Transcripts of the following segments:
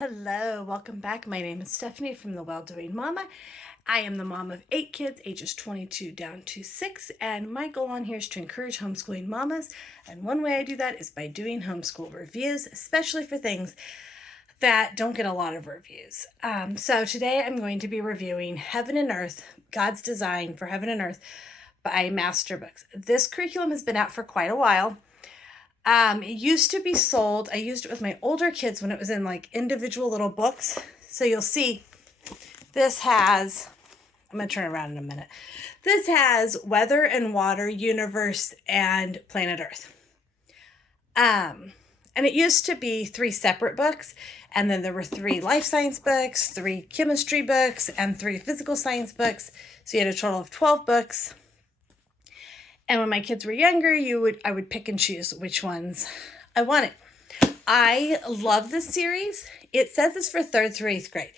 Hello, welcome back. My name is Stephanie from The Well-Doing Mama. I am the mom of 8 kids, ages 22 down to 6, and my goal on here is to encourage homeschooling mamas. And one way I do that is by doing homeschool reviews, especially for things that don't get a lot of reviews. So today I'm going to be reviewing Heaven and Earth, God's Design for Heaven and Earth by Masterbooks. This curriculum has been out for quite a while. It used to be sold. I used it with my older kids when it was in like individual little books. So you'll see this has, I'm going to turn around in a minute. This has Weather and Water, Universe, and Planet Earth. And it used to be 3 separate books. And then there were 3 life science books, 3 chemistry books, and 3 physical science books. So you had a total of 12 books. And when my kids were younger, I would pick and choose which ones I wanted. I love this series. It says it's for 3rd through 8th grade.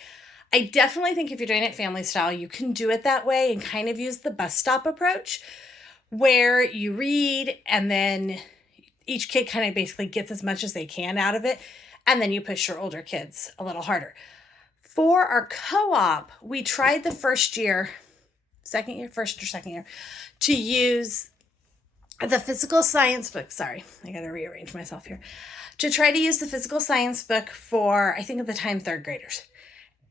I definitely think if you're doing it family style, you can do it that way and kind of use the bus stop approach where you read and then each kid kind of basically gets as much as they can out of it. And then you push your older kids a little harder. For our co-op, we tried the first or second year, to use the physical science book. Sorry, I got to rearrange myself here. To try to use the physical science book for, I think at the time, 3rd graders.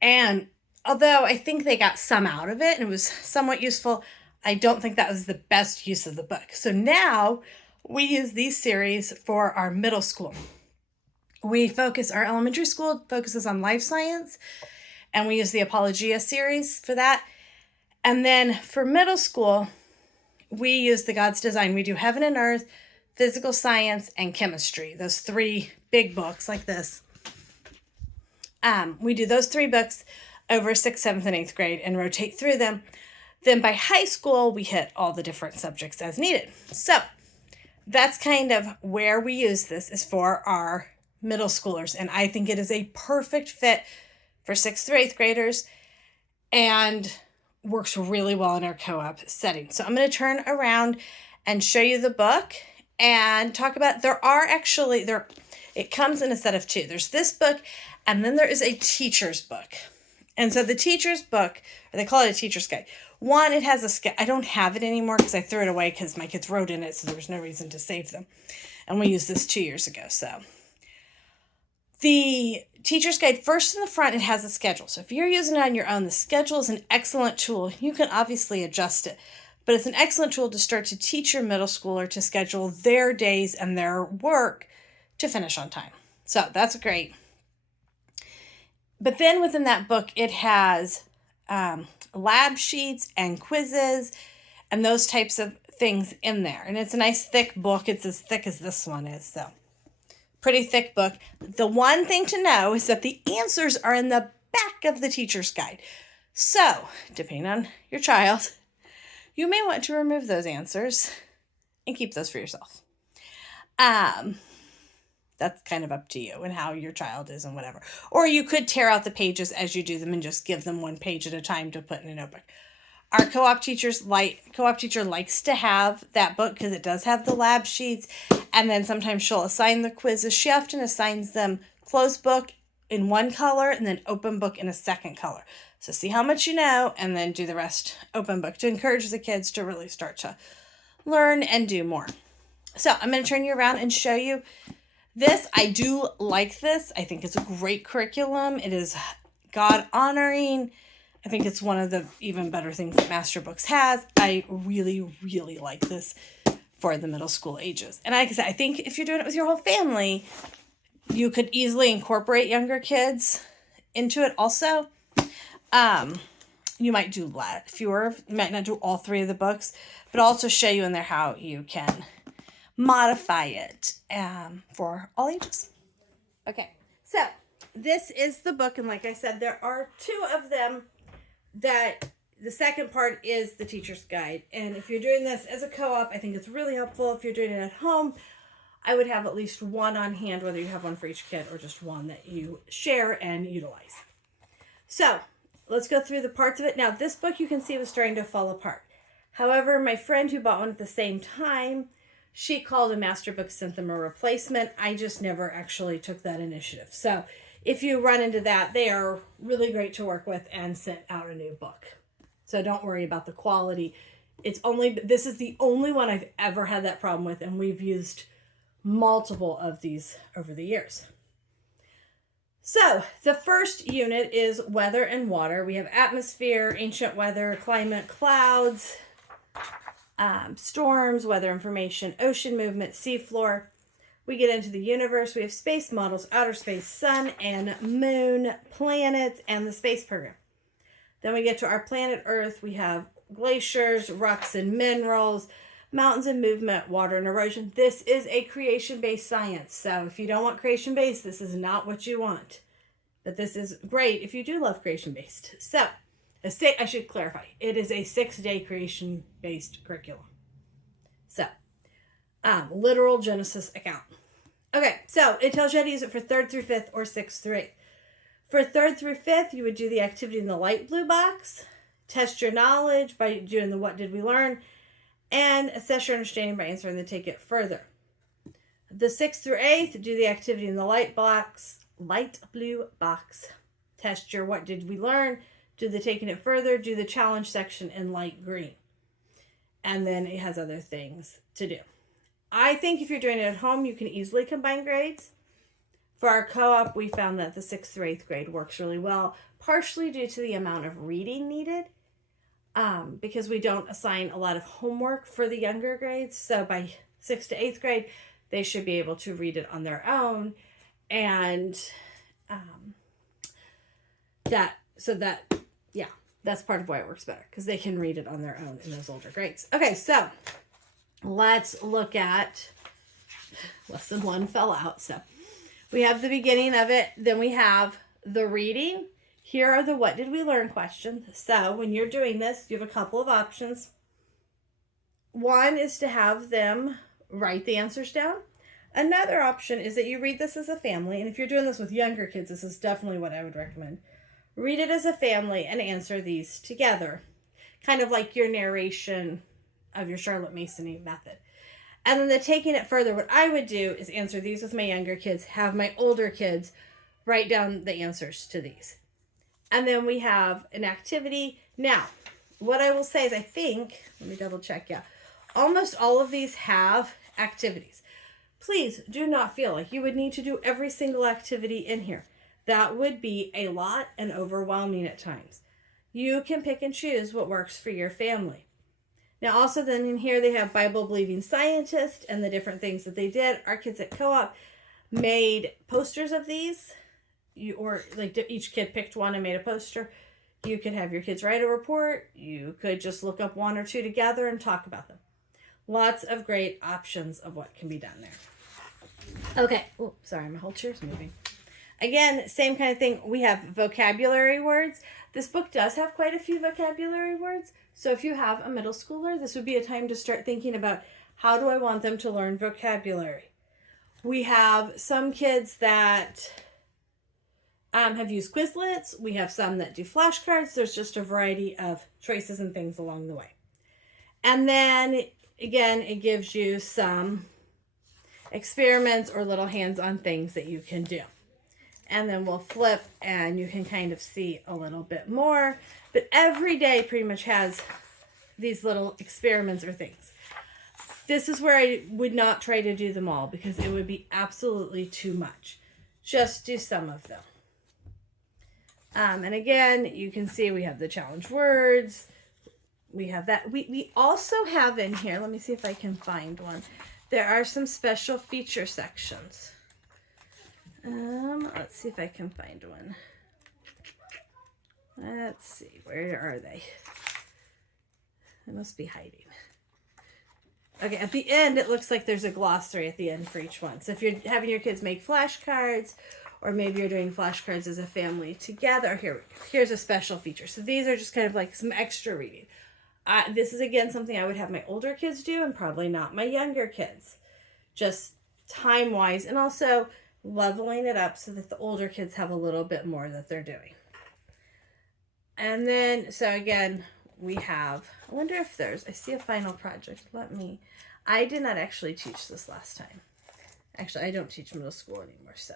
And although I think they got some out of it and it was somewhat useful, I don't think that was the best use of the book. So now we use these series for our middle school. Our elementary school focuses on life science, and we use the Apologia series for that. And then for middle school, we use the God's Design. We do Heaven and Earth, Physical Science, and Chemistry. Those 3 big books like this. We do those 3 books over 6th, 7th, and 8th grade and rotate through them. Then by high school, we hit all the different subjects as needed. So that's kind of where we use this is for our middle schoolers. And I think it is a perfect fit for 6th through 8th graders and works really well in our co-op setting. So I'm going to turn around and show you the book and talk about, it comes in a set of 2. There's this book, and then there is a teacher's book. And so the teacher's book, or they call it a teacher's guide. One, it has I don't have it anymore because I threw it away because my kids wrote in it, so there was no reason to save them. And we used this 2 years ago, so. The teacher's guide, first in the front, it has a schedule. So if you're using it on your own, the schedule is an excellent tool. You can obviously adjust it, but it's an excellent tool to start to teach your middle schooler to schedule their days and their work to finish on time. So that's great. But then within that book, it has lab sheets and quizzes and those types of things in there. And it's a nice thick book. It's as thick as this one is, so. Pretty thick book. The one thing to know is that the answers are in the back of the teacher's guide. So, depending on your child, you may want to remove those answers and keep those for yourself. That's kind of up to you and how your child is and whatever. Or you could tear out the pages as you do them and just give them 1 page at a time to put in a notebook. Our co-op teacher likes to have that book because it does have the lab sheets, and then sometimes she'll assign the quizzes. She often assigns them closed book in 1 color and then open book in a 2nd color. So see how much you know and then do the rest open book to encourage the kids to really start to learn and do more. So I'm going to turn you around and show you this. I do like this. I think it's a great curriculum. It is God honoring. I think it's one of the even better things that Masterbooks has. I really, really like this for the middle school ages. And like I said, I think if you're doing it with your whole family, you could easily incorporate younger kids into it also. You might do fewer, you might not do all 3 of the books, but also show you in there how you can modify it for all ages. Okay, so this is the book, and like I said, there are 2 of them. That the second part is the teacher's guide. And if you're doing this as a co-op, I think it's really helpful. If you're doing it at home, I would have at least 1 on hand, whether you have 1 for each kid or just 1 that you share and utilize. So let's go through the parts of it. Now, this book you can see was starting to fall apart. However, my friend who bought one at the same time, she called a Masterbooks, sent them a replacement. I just never actually took that initiative. So if you run into that, they are really great to work with and sent out a new book. So don't worry about the quality. This is the only one I've ever had that problem with, and we've used multiple of these over the years. So the first unit is weather and water. We have atmosphere, ancient weather, climate, clouds, storms, weather information, ocean movement, seafloor. We get into the universe. We have space models, outer space, sun and moon, planets, and the space program. Then we get to our planet Earth. We have glaciers, rocks and minerals, mountains and movement, water and erosion. This is a creation-based science. So if you don't want creation-based, this is not what you want. But this is great if you do love creation-based. So I should clarify. It is a 6-day creation-based curriculum. So, literal Genesis account. Okay, so it tells you how to use it for 3rd through 5th or 6th through 8th. For 3rd through 5th, you would do the activity in the light blue box, test your knowledge by doing the what did we learn, and assess your understanding by answering the take it further. The 6th through 8th, do the activity in the light blue box, test your what did we learn, do the taking it further, do the challenge section in light green. And then it has other things to do. I think if you're doing it at home, you can easily combine grades. For our co-op, we found that the 6th through 8th grade works really well, partially due to the amount of reading needed, because we don't assign a lot of homework for the younger grades. So by 6th to 8th grade, they should be able to read it on their own. And that's part of why it works better, because they can read it on their own in those older grades. Okay, so let's look at lesson 1 fell out. So we have the beginning of it. Then we have the reading. Here are the what did we learn questions. So when you're doing this, you have a couple of options. One is to have them write the answers down. Another option is that you read this as a family. And if you're doing this with younger kids, this is definitely what I would recommend. Read it as a family and answer these together. Kind of like your narration of your Charlotte Mason method. And then the taking it further, what I would do is answer these with my younger kids, have my older kids write down the answers to these. And then we have an activity. Now, what I will say is let me double check, almost all of these have activities. Please do not feel like you would need to do every single activity in here. That would be a lot and overwhelming at times. You can pick and choose what works for your family. Now also then in here they have Bible-believing scientists and the different things that they did. Our kids at co-op made posters of these. Each kid picked one and made a poster. You could have your kids write a report. You could just look up one or two together and talk about them. Lots of great options of what can be done there. Okay. Oh, sorry, my whole chair's moving. Again, same kind of thing. We have vocabulary words. This book does have quite a few vocabulary words. So if you have a middle schooler, this would be a time to start thinking about how do I want them to learn vocabulary. We have some kids that have used Quizlets. We have some that do flashcards. There's just a variety of choices and things along the way. And then, again, it gives you some experiments or little hands-on things that you can do. And then we'll flip and you can kind of see a little bit more. But every day pretty much has these little experiments or things. This is where I would not try to do them all because it would be absolutely too much. Just do some of them. And again, you can see we have the challenge words. We have that. We also have in here, let me see if I can find one. There are some special feature sections. Let's see if I can find one. Let's see, where are they? They must be hiding. Okay, at the end, it looks like there's a glossary at the end for each one. So if you're having your kids make flashcards, or maybe you're doing flashcards as a family together, here's a special feature. So these are just kind of like some extra reading. This is, again, something I would have my older kids do and probably not my younger kids. Just time-wise, and also leveling it up so that the older kids have a little bit more that they're doing. And then, so again, we have, I wonder if I see a final project. I did not actually teach this last time. Actually, I don't teach middle school anymore, so.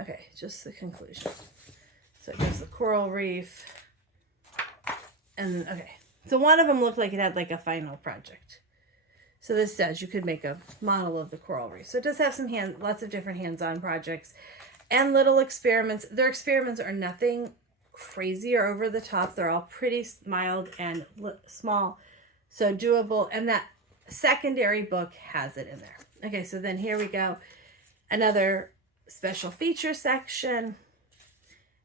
Okay, just the conclusion. So it goes the coral reef. And then, okay. So one of them looked like it had like a final project. So this says you could make a model of the coral reef. So it does have some lots of different hands-on projects and little experiments. Their experiments are nothing crazy or over the top. They're all pretty mild and small, so doable. And that secondary book has it in there. Okay, so then here we go. Another special feature section.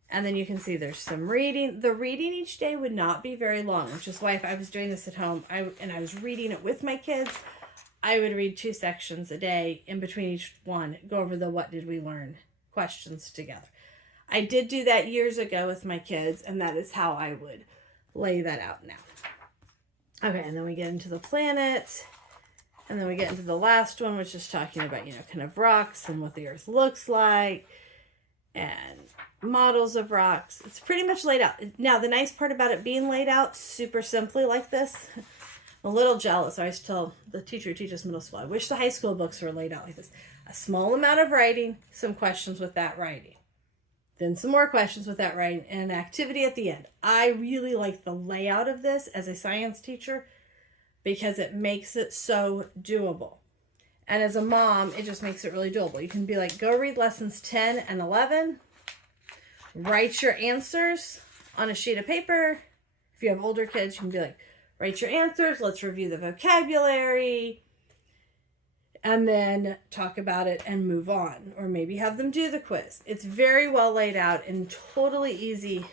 And then you can see there's some reading. The reading each day would not be very long, which is why if I was doing this at home and I was reading it with my kids, I would read 2 sections a day in between each one, go over the what did we learn questions together. I did do that years ago with my kids, and that is how I would lay that out now. Okay, and then we get into the planet, and then we get into the last one, which is talking about, kind of rocks and what the Earth looks like, and models of rocks. It's pretty much laid out. Now, the nice part about it being laid out super simply like this, I'm a little jealous. I always tell the teacher who teaches middle school, I wish the high school books were laid out like this. A small amount of writing, some questions with that writing. Then some more questions with that writing, and an activity at the end. I really like the layout of this as a science teacher because it makes it so doable. And as a mom, it just makes it really doable. You can be like, go read lessons 10 and 11. Write your answers on a sheet of paper. If you have older kids, you can be like, write your answers. Let's review the vocabulary. And then talk about it and move on. Or maybe have them do the quiz. It's very well laid out and totally easy.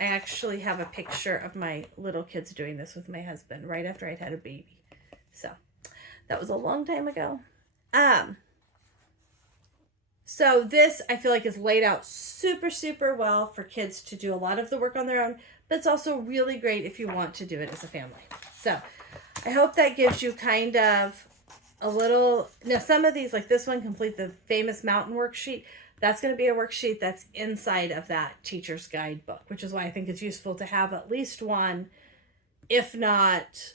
I actually have a picture of my little kids doing this with my husband right after I'd had a baby. So that was a long time ago. So this, I feel like, is laid out super, super well for kids to do a lot of the work on their own, but it's also really great if you want to do it as a family. So I hope that gives you kind of a little, now some of these, like this one, complete the famous mountain worksheet. That's going to be a worksheet that's inside of that teacher's guidebook, which is why I think it's useful to have at least one, if not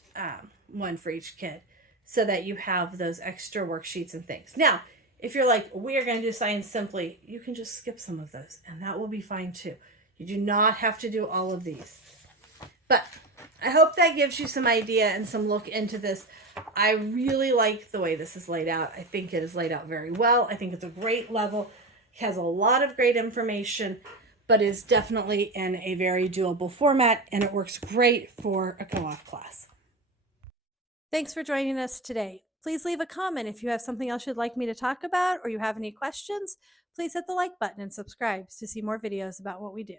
one for each kid, so that you have those extra worksheets and things. Now, if you're like, we are going to do science simply, you can just skip some of those, and that will be fine too. You do not have to do all of these. But I hope that gives you some idea and some look into this. I really like the way this is laid out. I think it is laid out very well. I think it's a great level. It has a lot of great information, but is definitely in a very doable format, and it works great for a co-op class. Thanks for joining us today. Please leave a comment if you have something else you'd like me to talk about or you have any questions. Please hit the like button and subscribe to see more videos about what we do.